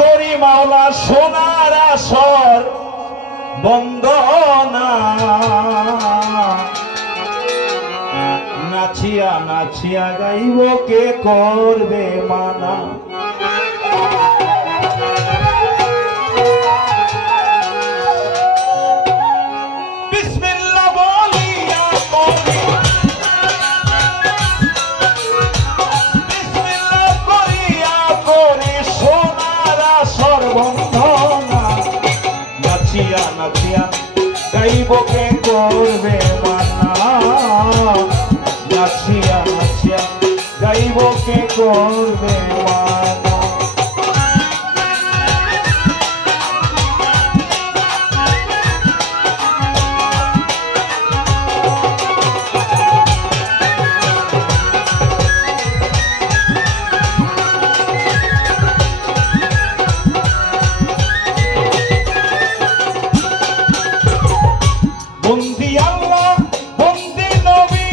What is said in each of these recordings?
করি মাওলা সোনার আসর বন্দনা নাচিয়া নাচিয়া গাইব কে করবে মানা বিসমিল্লাহ বলিয়া করি বিসমিল্লাহ করিয়া করি সোনার আসর বন্দনা নাচিয়া নাচিয়া গাইব কে করবে মানা নাচিয়া নাচিয়া গাইব কে করবে মানা বন্দি আল্লাহ বন্দি নবী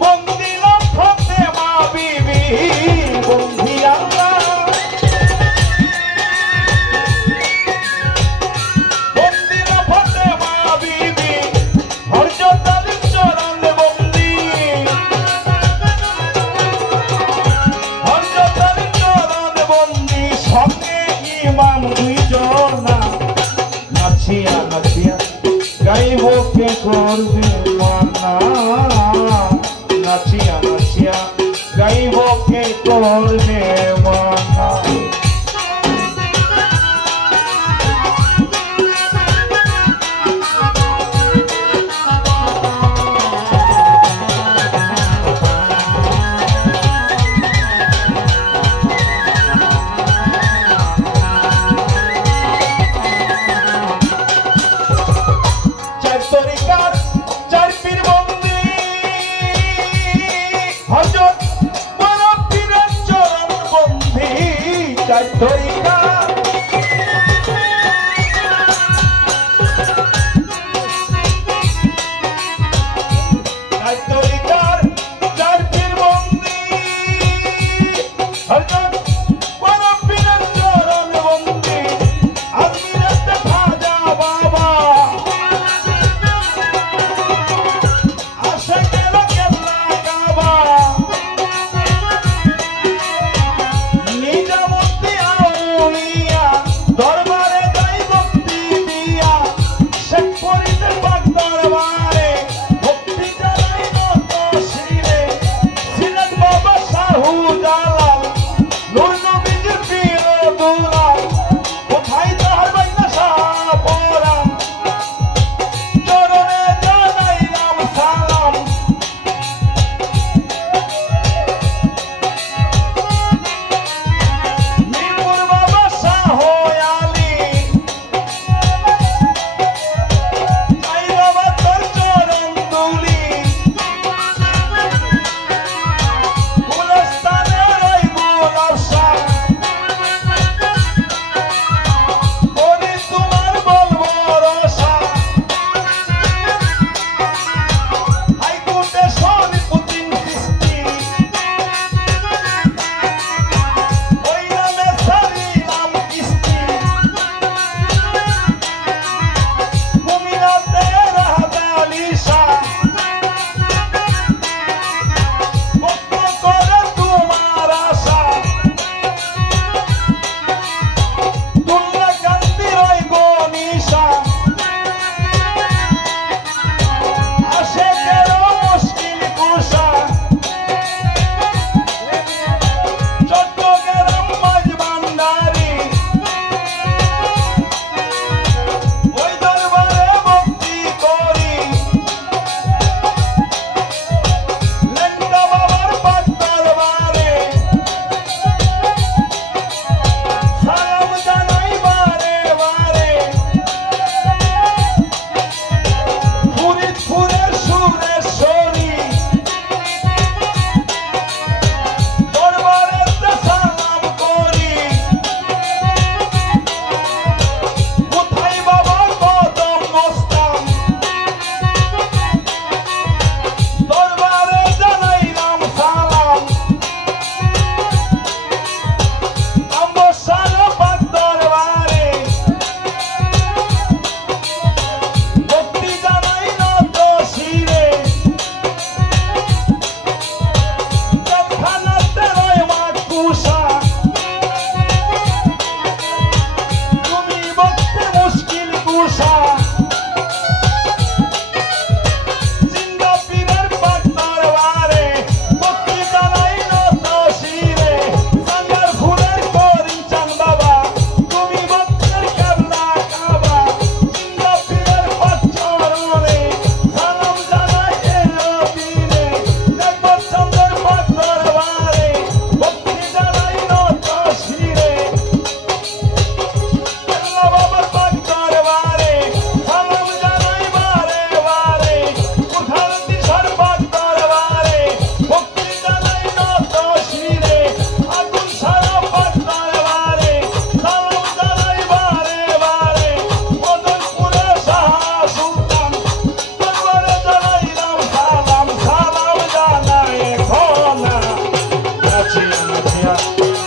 বন্দি ফাতেমা বিবি বন্দি আল্লাহ বন্দি ফাতেমা বিবি হযরত আলীর চরণ বন্দি হযরত আলীর চরণ বন্দি সঙ্গে ইমাম দুইজনা নাচিয়া নাচিয়া গাইব কে করবে মানা নাচিয়া নাচিয়া গাইব কে করবে মানা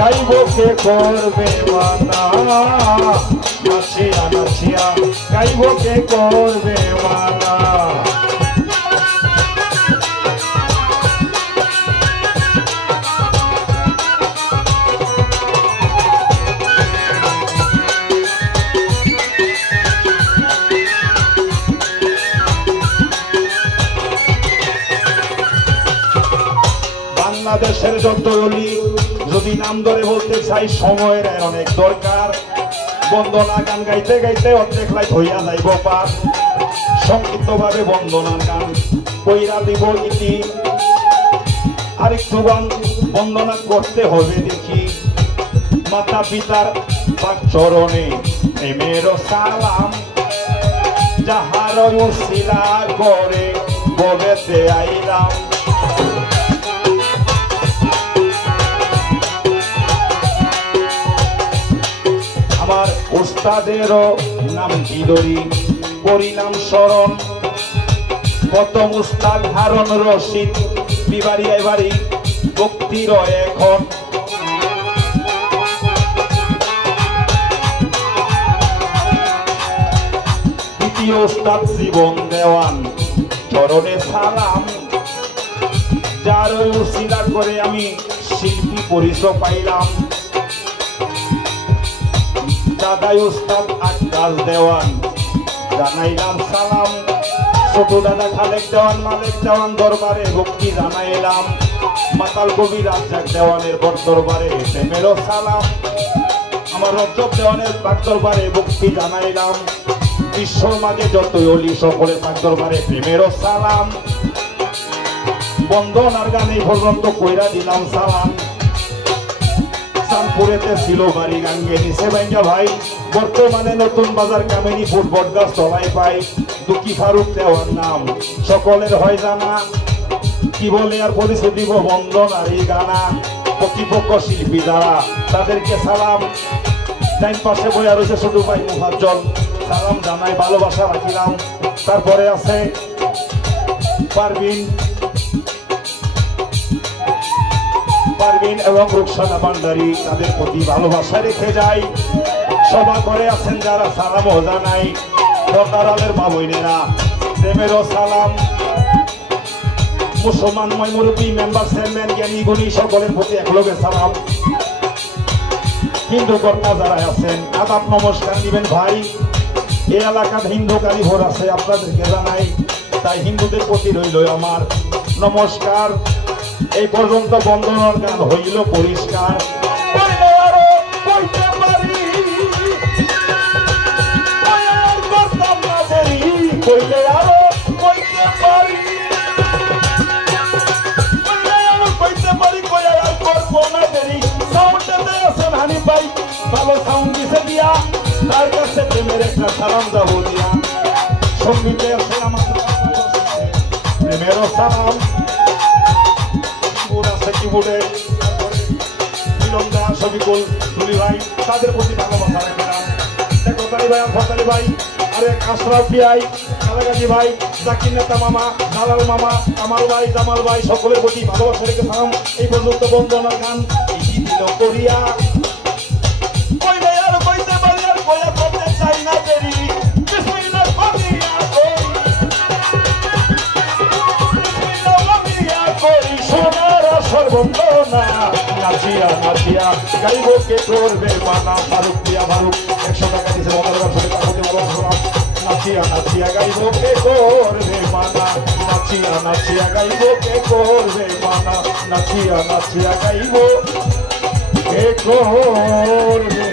গাইব কে করবে মানা, নাচিয়া নাচিয়া গাইব কে করবে মানা। বাংলাদেশের যত অলি যদি নাম ধরে বলতে চাই সময়ের অনেক দরকার। বন্দনা গান গাইতে গাইতে অর্ধেক লাইট হইয়া যাইব পার। সংক্ষিপ্ত ভাবে বন্দনার গান কইরা দিব ইতি। আরেকটু গান বন্দনা করতে হবে দেখি। মাতা পিতার পাক চরণে প্রেমের সালাম, যাহার উসিলা করে বলেতে আইলাম। আমার উস্তাদেরও নাম কি ধরি, পরিণাম স্মরণ। প্রথম উস্তাদ হারুন রশিদ বিবাড়িয়ায় বাড়ি ভক্তির এখন। দ্বিতীয় উস্তাদ জীবন দেওয়ান চরণে সালাম, যার উসিলা করে আমি শিল্পী পরিচয় পাইলাম। দাদাই উস্তাদ আকাশ দেওয়ান জানাইলাম সালাম। ছোট দাদা খালেক দেওয়ান মালিক দেওয়ান দরবারে ভক্তি জানাইলাম। মাতাল কবি রাজ্জাক দেওয়ানের বর দরবারে প্রেমেরও সালাম। আমার রজব দেওয়ানের পাক দরবারে ভক্তি জানাইলাম। বিশ্বর মাঝে যতই অলি সকলের পাক দরবারে প্রেমেরও সালাম। বন্দনার গানে পর্যন্ত কইরা দিলাম সালাম। চাঁদপুরেতে ছিল বাড়ি গাঙ্গে নিচে ভাঙ্গা ভাই, বর্তমানে নতুন বাজার কামিনীপুর বটগাছ তলায় পাই। দুঃখী ফারুক দেওয়ার নাম সকলের হয় জানা। কি বলে আর পরিচয় দিব বন্দনার এই গানা। প্রতিপক্ষ শিল্পী যারা তাদেরকে সালাম। ডাইন পাশে বইয়া রয়েছে শুধু ভাই মুহাজ্জল, সালাম জানাই ভালোবাসা রাখিলাম। তারপরে আছে পারভিন এবং রুকসানা ভান্ডারী, তাদের প্রতি ভালোবাসা রেখে যাই। সভা করে আছেন যারা সালামও জানাই। পর্দারালের মা বোনেরা প্রেমেরও সালাম। মুসলমানময় মুরব্বী মেম্বার চেয়ারম্যান জ্ঞানী গুণী সকলের প্রতি একলগে সালাম। হিন্দু কর্তা যারা আছেন আদাব নমস্কার দিবেন ভাই। এই এলাকার হিন্দু কালীঘর আছে আপনাদেরকে জানাই, তাই হিন্দুদের প্রতি রইল আমার নমস্কার। এই পর্যন্ত বন্দনার গান হইল পরিষ্কার। ভালো সাউন্ড দিছে দিয়া তার কাছে প্রেমের একটা সালাম যাবো দিয়া। সঙ্গীতে আছে আমার প্রেমেরও সালাম। কিবোর্ডে মিলনদা শফিকুল দুলি ভাই তাদের প্রতি ভালোবাসা রাখলাম। দেখো তালি ভাই ফতালি ভাই আরেক আশরাফ ভাই কালাগাজী ভাই জাকির নেতা মামা জালাল মামা কামাল ভাই জামাল ভাই সকলের প্রতি ভালোবাসা রেখে সালাম। এই পর্যন্ত বন্দনার গান এই দিল করিয়া কইলে আর কইতে পারি আর কইয়া করতে চাই না দেরি। বিসমিল্লাহ করিয়া করি সোনার সর্বন্দনা, নাচিয়া নাচিয়া গাইব কে করবে মানা। ফারুক প্রিয়া ফারুক 100 টাকা দিয়েছে নাচিয়া নাচিয়া গাইব কে করবে মানা। নাচিয়া নাচিয়া গাইব কে করবে মানা। নাচিয়া নাচিয়া গাইব কে করবে।